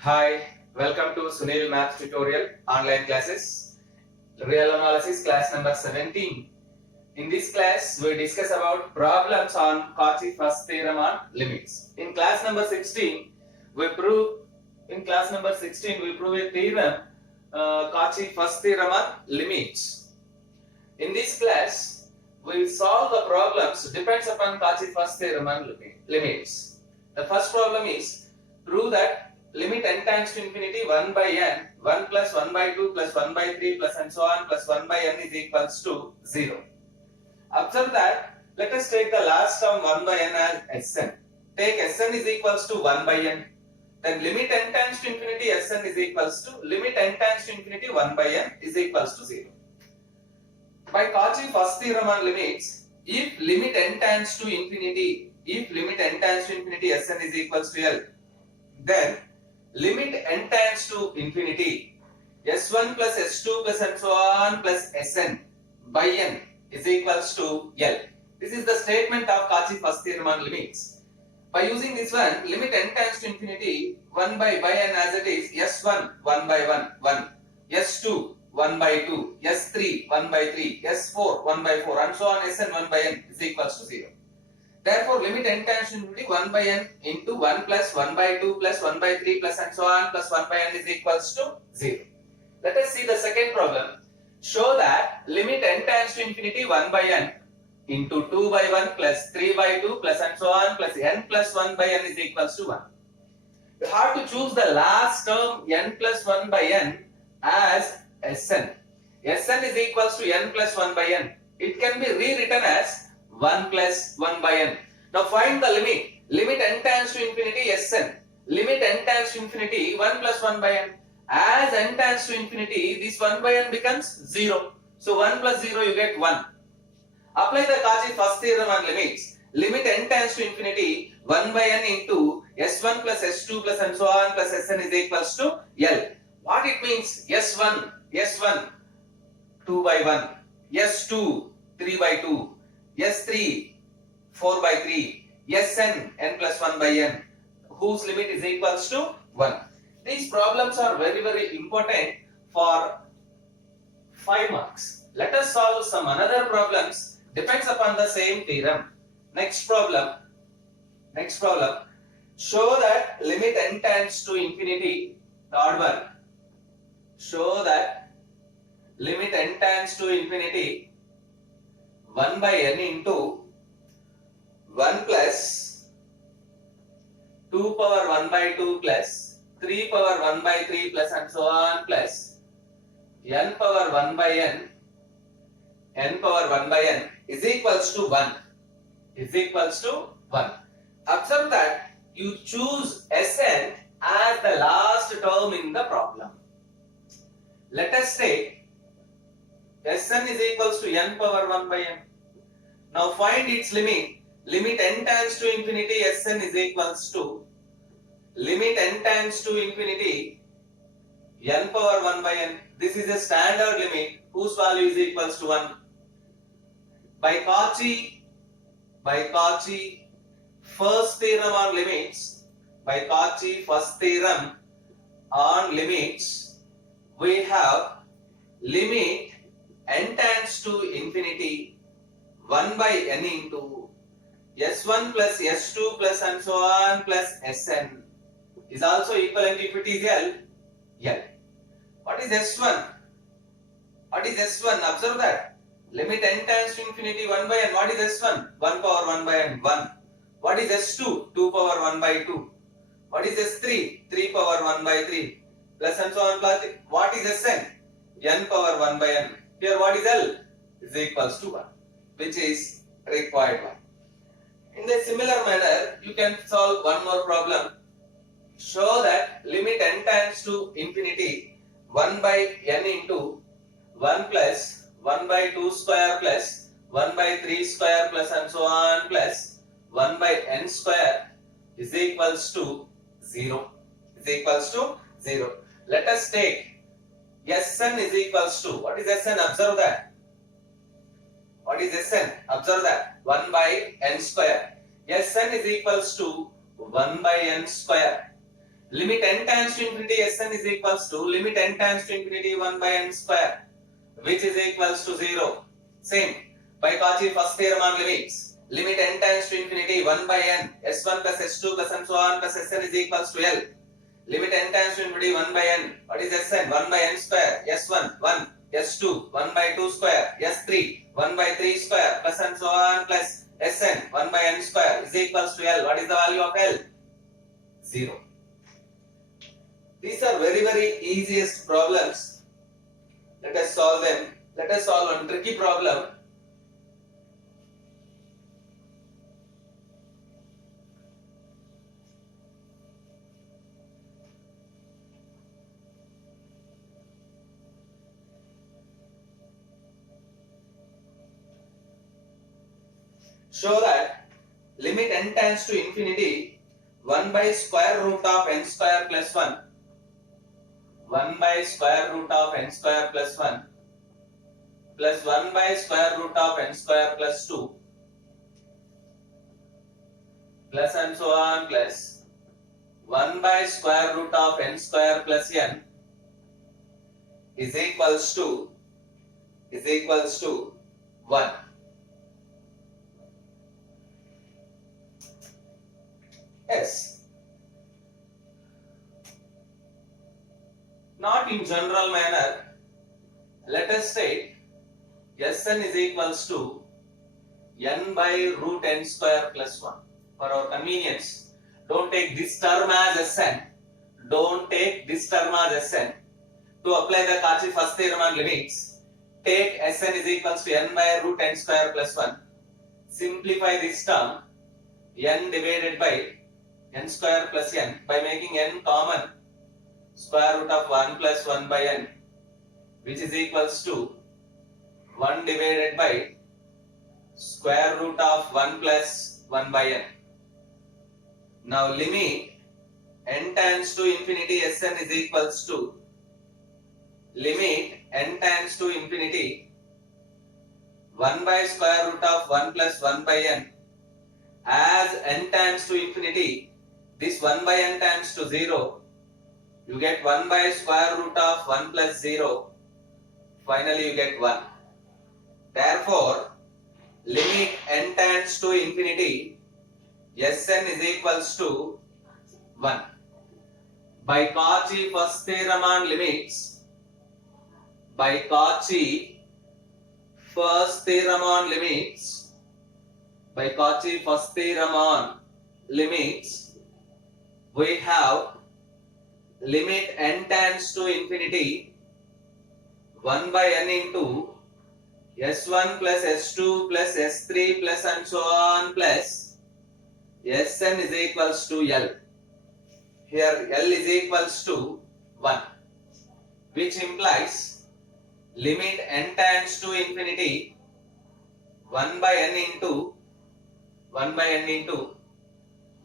Hi, welcome to Sunil Math Tutorial online classes. Real analysis class number 17. In this class, we discuss about problems on Cauchy first theorem on limits. In class number 16, we prove a theorem Cauchy first theorem on limits. In this class, we will solve the problems depends upon Cauchy first theorem on limits. The first problem is prove that limit n tends to infinity 1 by n, 1 plus 1 by 2 plus 1 by 3 plus and so on plus 1 by n is equals to 0. Observe that let us take the last term 1 by n as Sn. Take Sn is equals to 1 by n. Then limit n tends to infinity Sn is equals to limit n tends to infinity 1 by n is equals to 0. By Cauchy first theorem on limits, if limit n tends to infinity Sn is equals to L, then limit n tends to infinity S1 plus S2 plus and so on plus Sn by n is equals to L. This is the statement of Cauchy first theorem on limits. By using this one, limit n tends to infinity 1 by n as it is S1 1 by 1, S2 1 by 2, S3 1 by 3, S4 1 by 4 and so on Sn 1 by n is equals to 0. Therefore, limit n tends to infinity 1 by n into 1 plus 1 by 2 plus 1 by 3 plus and so on plus 1 by n is equals to 0. Let us see the second problem. Show that limit n tends to infinity 1 by n into 2 by 1 plus 3 by 2 plus and so on plus n plus 1 by n is equals to 1. You have to choose the last term n plus 1 by n as Sn. Sn is equals to n plus 1 by n. It can be rewritten as 1 plus 1 by n. Now find the limit. Limit n tends to infinity Sn. Limit n tends to infinity 1 plus 1 by n. As n tends to infinity, this 1 by n becomes 0. So 1 plus 0 you get 1. Apply the Cauchy first theorem on limits. Limit n tends to infinity 1 by n into S1 plus S2 plus and so on plus Sn is equals to L. What it means? S1 2 by 1, S2 3 by 2, S3 4 by 3, Sn n plus 1 by n, whose limit is equals to 1. These problems are very important for 5 marks. Let us solve some another problems depends upon the same theorem. Next problem. Show that limit n tends to infinity, third one. Show that limit n tends to infinity 1 by n into 1 plus 2 power 1 by 2 plus 3 power 1 by 3 plus and so on plus n power 1 by n is equals to 1. Observe that you choose Sn as the last term in the problem. Let us take Sn is equals to n power 1 by n. Now find its limit. Limit n tends to infinity Sn is equals to limit n tends to infinity n power 1 by n. This is a standard limit whose value is equals to 1. By Cauchy first theorem on limits, we have limit n tends to infinity 1 by n into S1 plus S2 plus and so on plus Sn is also equivalent if it is L. What is S1? Observe that. Limit n tends to infinity 1 by n. What is S1? 1 power 1 by n, 1. What is S2? 2 power 1 by 2. What is S3? 3 power 1 by 3. Plus and so on plus. What is Sn? n power 1 by n. Here what is L? Is equals to 1, which is required one. In the similar manner, you can solve one more problem. Show that limit n tends to infinity 1 by n into 1 plus 1 by 2 square plus 1 by 3 square plus and so on plus 1 by n square is equals to 0. Let us take Sn is equals to, what is Sn? Observe that. 1 by n square. Sn is equals to 1 by n square. limit n tends to infinity Sn is equals to limit n tends to infinity 1 by n square, which is equals to 0. Same, by Cauchy first theorem on limits, limit n tends to infinity 1 by n, S1 plus S2 plus and so on plus Sn is equals to L. Limit n tends to infinity 1 by n, what is Sn? 1 by n square, S1, 1, S2, 1 by 2 square, S3, 1 by 3 square plus and so on plus Sn, 1 by n square is equals to L. What is the value of L? 0. These are very easiest problems. Let us solve them. Let us solve one tricky problem. Show that limit n tends to infinity 1 by square root of n square plus 1, 1 by square root of n square plus 1 plus 1 by square root of n square plus 2 plus and so on plus 1 by square root of n square plus n is equals to 1. Yes. Not in general manner. Let us state Sn is equals to n by root n square plus 1. For our convenience, don't take this term as Sn. Don't take this term as Sn. To apply the Cauchy first theorem on limits, take Sn is equals to n by root n square plus 1. Simplify this term n divided by n square plus n by making n common, square root of 1 plus 1 by n, which is equals to 1 divided by square root of 1 plus 1 by n. Now limit n tends to infinity Sn is equals to limit n tends to infinity 1 by square root of 1 plus 1 by n. As n tends to infinity, this 1 by n tends to 0, you get 1 by square root of 1 plus 0, finally you get 1. Therefore, limit n tends to infinity, Sn is equals to 1. By Cauchy first theorem on limits, by Cauchy first theorem on limits, by Cauchy first theorem on limits, we have limit n tends to infinity 1 by n into S1 plus S2 plus S3 plus and so on plus Sn is equals to L. Here L is equals to 1, which implies limit n tends to infinity 1 by n into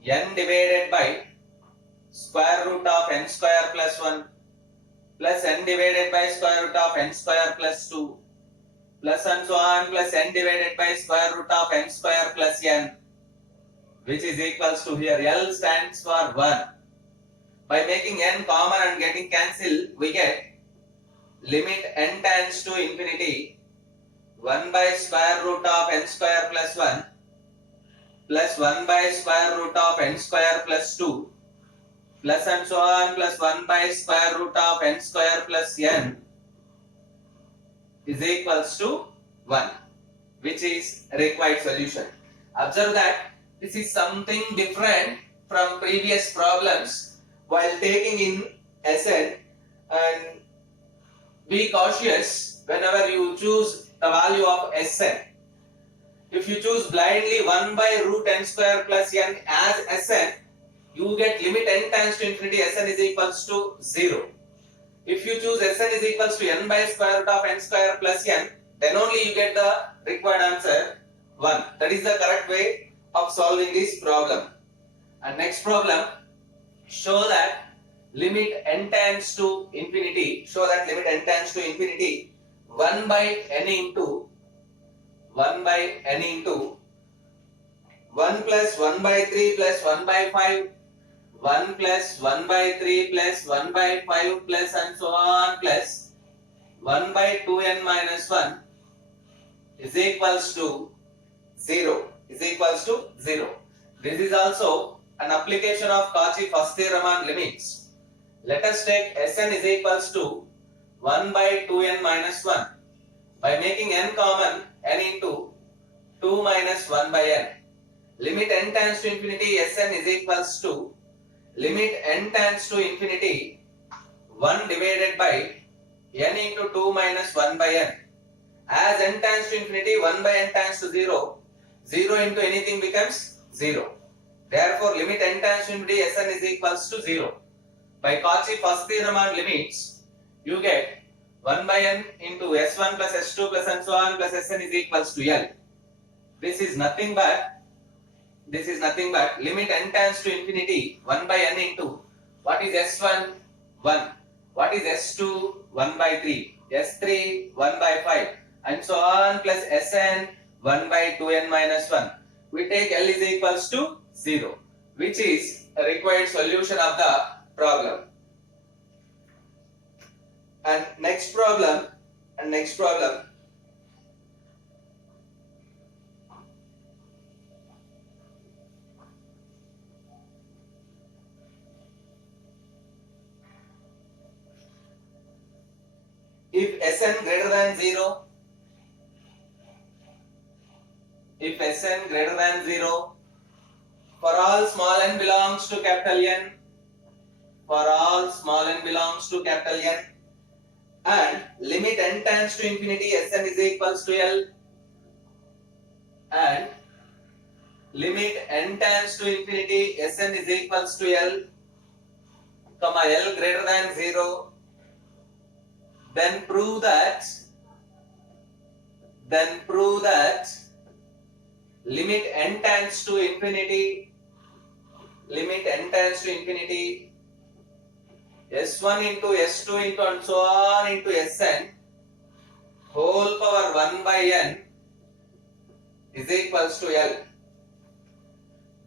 n divided by square root of n square plus 1 plus n divided by square root of n square plus 2 plus and so on plus n divided by square root of n square plus n, which is equals to, here L stands for 1. By making n common and getting cancelled, we get limit n tends to infinity 1 by square root of n square plus 1 plus 1 by square root of n square plus 2 plus and so on plus 1 by square root of n square plus n is equals to 1, which is required solution. Observe that this is something different from previous problems. While taking in Sn, and be cautious whenever you choose the value of Sn. If you choose blindly 1 by root n square plus n as Sn, you get limit n tends to infinity Sn is equals to 0. If you choose Sn is equals to n by square root of n square plus n, then only you get the required answer 1. That is the correct way of solving this problem. And next problem, show that limit n tends to infinity, 1 by n into 1 plus 1 by 3 plus 1 by 5, 1 plus 1 by 3 plus 1 by 5 plus and so on plus 1 by 2n minus 1 is equals to 0. Is equals to 0. This is also an application of Cauchy first theorem on limits. Let us take Sn is equals to 1 by 2n minus 1. By making n common, n into 2 minus 1 by n. Limit n tends to infinity, Sn is equals to limit n tends to infinity 1 divided by n into 2 minus 1 by n. As n tends to infinity, 1 by n tends to 0. 0 into anything becomes 0. Therefore, limit n tends to infinity, Sn is equals to 0. By Cauchy first theorem on limits, you get 1 by n into S1 plus S2 plus and so on plus Sn is equals to L. This is nothing but limit n tends to infinity 1 by n into what is S1? 1. What is S2? 1 by 3. S3? 1 by 5 and so on plus Sn 1 by 2n minus 1. We take L is equals to 0, which is a required solution of the problem. And next problem. If Sn greater than 0, for all small n belongs to capital N, and limit n tends to infinity, Sn is equals to L, and limit n tends to infinity, Sn is equals to L, comma L greater than 0, then prove that limit n tends to infinity, S1 into S2 into and so on into Sn whole power 1 by n is equals to L.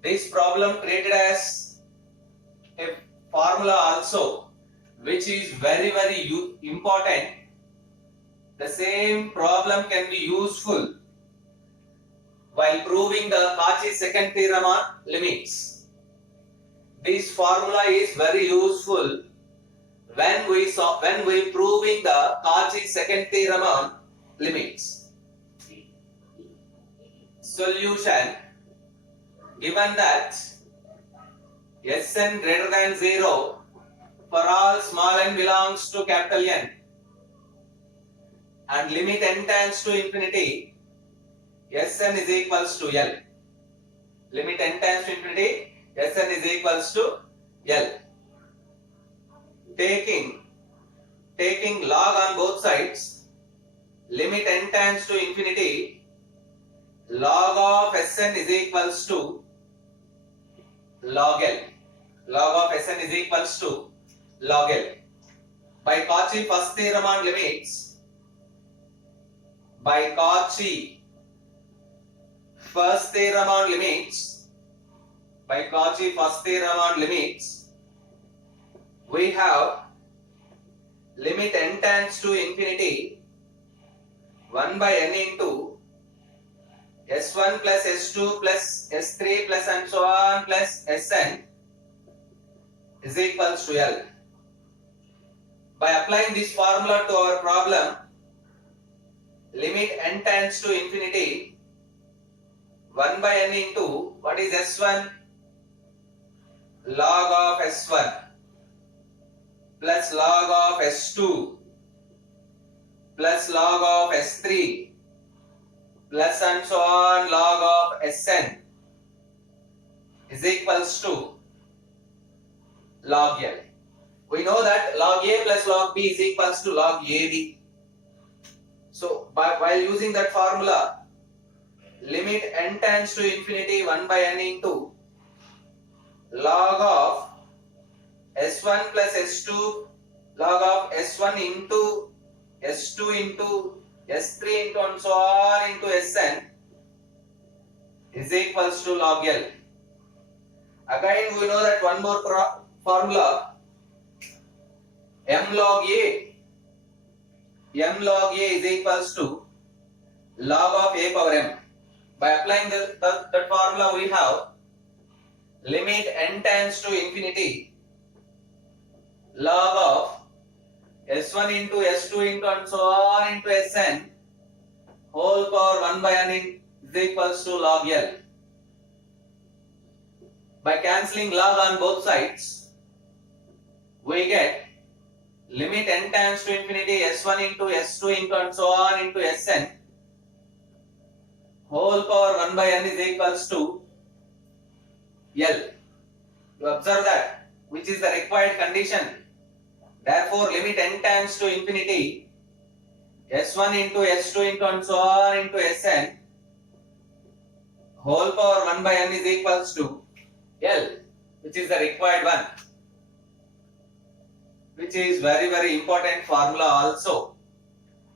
This problem created as a formula also, which is very important. The same problem can be useful while proving the Cauchy second theorem on limits. This formula is very useful when we proving the Cauchy second theorem on limits. Solution: given that Sn greater than 0 for all small n belongs to capital N, and limit n tends to infinity, Sn is equals to L. Limit n tends to infinity, Sn is equals to L. Taking log on both sides, limit n tends to infinity, log of Sn is equals to log L. Log of Sn is equals to log L. By Cauchy first theorem on limits, we have limit n tends to infinity 1 by n into S1 plus S2 plus S3 plus and so on plus Sn is equals to L. By applying this formula to our problem, limit n tends to infinity 1 by n into what is S1? Log of S1 plus log of S2 plus log of S3 plus and so on log of Sn is equals to log L. We know that log A plus log B is equals to log AB. So while using that formula, limit n tends to infinity 1 by n into log of S1 plus S2 log of S1 into S2 into S3 into and so on into Sn is equals to log L. Again we know that one more formula, m log a. M log a is equals to log of a power m. By applying that formula we have limit n tends to infinity log of s1 into s2 into and so on into sn whole power 1 by n is equals to log L. By cancelling log on both sides, we get limit n tends to infinity s1 into s2 into and so on into sn whole power 1 by n is equals to L. You observe that, which is the required condition. Therefore, limit n tends to infinity s1 into s2 into and so on into sn whole power 1 by n is equals to L, which is the required one, which is very important formula also.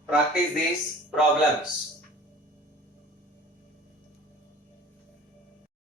Practice these problems.